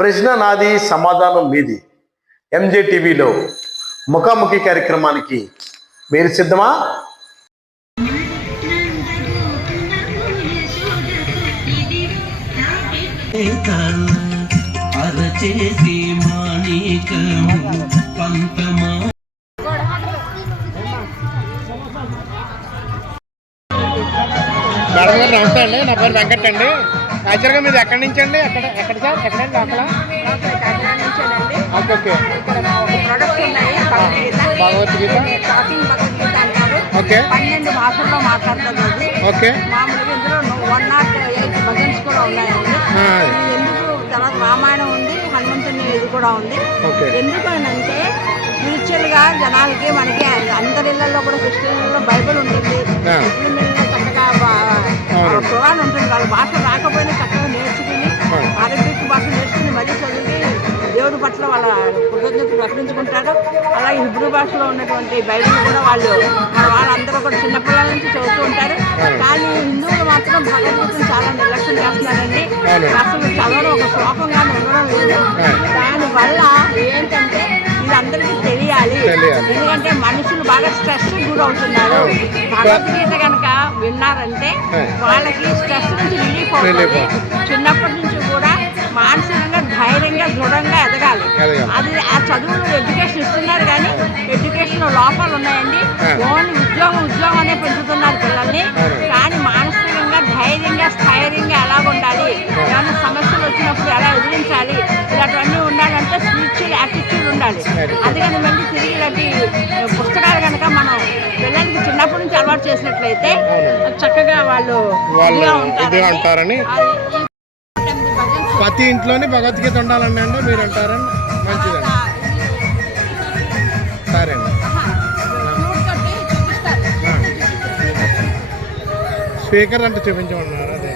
ప్రశ్న నాది సమాధానం మీది ఎంజే టీవీలో ముఖాముఖి కార్యక్రమానికి మీరు సిద్ధమా? అరచేసి మాణికము పంతమా మేడం గారు నమస్తే అండి. నా పేరు వెంకట్ అండి. యాక్చువల్గా మీరు ఎక్కడి నుంచి అండి? ఎక్కడ సార్? ఎక్కడండి లోపల? Okay okay. భగవద్గీత ఓకే 12 భాషల్లో మాట్లాడుతుంది. ఓకే మామూలుగా ఇందులో 108 భజన్స్ కూడా ఉన్నాయండి. ఎందుకు తర్వాత రామాయణం ఉంది, హనుమంతుని ఇది కూడా ఉంది. ఎందుకు అని అంటే స్పిరిచువల్ గా జనాలకి మనకి అందరి ఇళ్లలో కూడా క్రిస్టియన్లలో బైబిల్ ఉంటుంది, చక్కగా ఖురాన్ ఉంటుంది. వాళ్ళ భాష రాకపోయినా చక్కగా నేర్చుకుని అరబిక్ భాష నేర్చుకుని మరీ చదివి దేవుడి పట్ల వాళ్ళ కృతజ్ఞత ప్రకటించుకుంటారు. అలాగే హిబ్రూ భాషలో ఉన్నటువంటి బైబిల్ కూడా వాళ్ళందరూ కూడా చిన్నపిల్లల నుంచి చదువుతూ ఉంటారు. కానీ హిందువులు మాత్రం భగవద్గీతను చాలా నిర్లక్ష్యం చేస్తున్నారండి. అసలు చదవడం ఒక శ్లోకంగా ఉండడం లేదు. దానివల్ల ఏంటంటే ఇది అందరికీ తెలియాలి. ఎందుకంటే మనుషులు బాగా స్ట్రెస్ గురవుతున్నారు. భగవద్గీత కనుక విన్నారంటే వాళ్ళకి స్ట్రెస్ నుంచి రిలీఫ్ అవుతుంది. చిన్నప్పటి నుంచి కూడా మానసికంగా ధైర్యంగా దృఢంగా ఎదగాలి. అది ఆ చదువులు ఎడ్యుకేషన్ ఇస్తున్నారు కానీ ఎడ్యుకేషన్ లోపాలు ఉన్నాయండి. ఓన్లీ ఉద్యోగం అనే పెంచుతున్నారు పిల్లల్ని. కానీ మానసికంగా ధైర్యంగా స్థైర్యంగా ఎలా ఉండాలి, ఏమైనా సమస్యలు వచ్చినప్పుడు ఎలా ఎదిరించాలి, ఇలాంటివన్నీ ఉండాలంటే స్పిరిచువల్ యాటిట్యూడ్ ఉండాలి. అందుకని మళ్ళీ తిరిగి ఇలాంటి పుస్తకాలు కనుక మనం పిల్లలకి చిన్నప్పటి నుంచి అలవాటు చేసినట్లయితే చక్కగా వాళ్ళు ఉంటారని. ప్రతి ఇంట్లోని భగవద్గీత ఉండాలండి అండి మీరు అంటారండి. మంచిదండి. సరే అండి. స్పీకర్ అంటే చూపించమన్నారు. అదే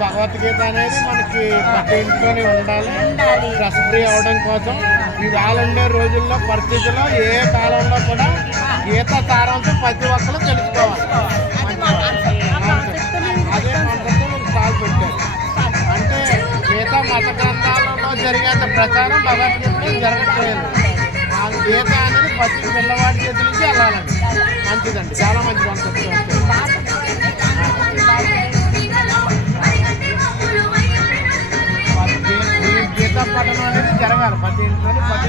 భగవద్గీత అనేది మనకి ప్రతి ఇంట్లోనే ఉండాలి. స్ట్రెస్ ఫ్రీ అవడం కోసం ఇవాళ ఉండే రోజుల్లో పరిస్థితుల్లో ఏ కాలంలో కూడా గీత సారాంశం ప్రతి ఒక్కరు తెలుసుకోవాలి. అదే మనతో కాల్ పెట్టారు. అంటే గీత మత గ్రంథాలలో జరిగేంత ప్రచారం భగవద్గీతలో జరగట్లేదు. ఆ గీత అనేది ప్రతి పిల్లవాడి చేతి నుంచి వెళ్ళాలండి. మంచిదండి, చాలా మంచిది అనుకుంటున్నాను. గీతా పఠనం అనేది జరగాలి ప్రతి ఇంట్లో, ప్రతి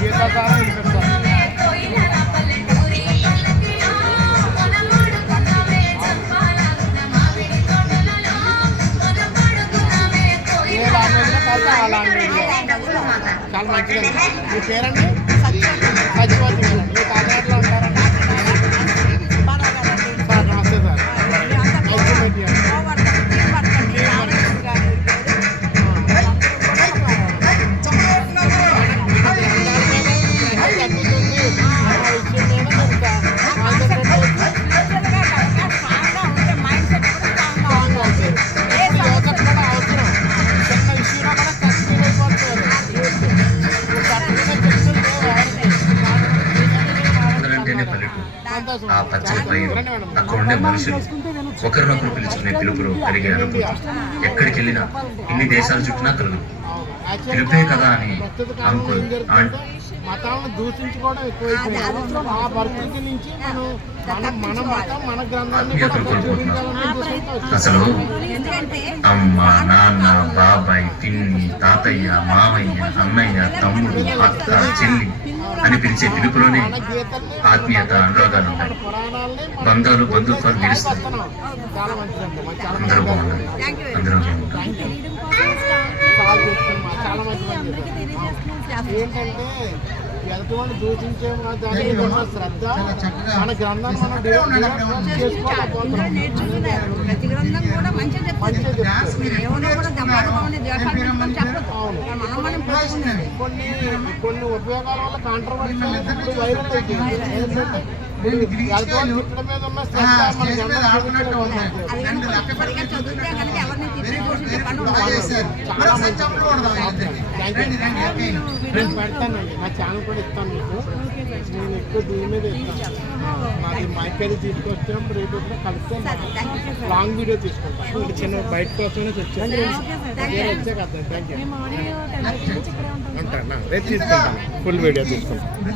గీతాసారం వినిపిస్తారు. ఏ లాంగ్వేజ్లో కలిసి ఆ లాంగ్వేజ్లో చాలా మంచిది. మీ పేరండి? సత్యవతి గారు. మీ కాకినాడలో ఉంటారండి? ఆ పచ్చని పైరు, అక్కడ ఉండే మనుషులు, ఒకరినొకరు పిలుచుకునే పిలుపులు కలిగే అనుభూతి ఎక్కడికి వెళ్ళినా, ఎన్ని దేశాలు చుట్టినా కలదు. పిలుపే కదా అని అంకుల్, ఆంటీ మతాలను దూషించుకోవడం ఎక్కువైపోయింది. ఆ పరిస్థితి నుంచి మన మతం మన గ్రంథాన్ని కూడా చూపించాలనే ఉద్దేశంతో వచ్చింది. అసలు అమ్మ, నాన్న, బాబాయ్, పిన్ని, తాతయ్య, మామయ్య, అన్నయ్య, తమ్ముడు, అక్క, చెల్లి అని పిలిచే పిలుపులోనే ఆత్మీయత, అనురాగాలు ఉంటాయి. బంధాలు, బంధుత్వాలు నిలుస్తాయి. చాలా మంచిదండి. అందరూ బాగుండాలి, అందరూ బాగుంటారు. చాలా మంచి ఏంటంటే ఎదుటివాడిని దూషించే దానికి ఉన్న శ్రద్ధ మన గ్రంథాన్ని మనం చేసుకోలేకపోతున్నాం. ప్రతి గ్రంథం కూడా మంచిగా చెప్తుంది. దేవుడు కూడా దమ్మాడుకోమని దేశాలు కొన్ని ఉపయోగాల వల్ల కాంట్రవర్సీ వైరల్ అయిపోయింది. ఏంటంటే ఎదుటివాడిని తిట్టడం మీద ఉన్న శ్రద్ధ మన సరిగా చదివితే కనుక ఎవరిని తిట్టి దూషించే పని చాలా మంచి పెడతానండి. నా ఛానల్ కూడా ఇస్తాను మీకు. నేను ఎక్కువ దీని మీద ఇస్తాను. మాది మైక్ అది తీసుకొచ్చాం. రేపు కూడా కలిస్తే లాంగ్ వీడియో తీసుకుంటాం. చిన్న బయట కోసమే వచ్చాను. వచ్చే కదా. Thank you. ఉంటాను. రేపు తీసుకుంటాను. ఫుల్ వీడియో తీసుకుంటాను.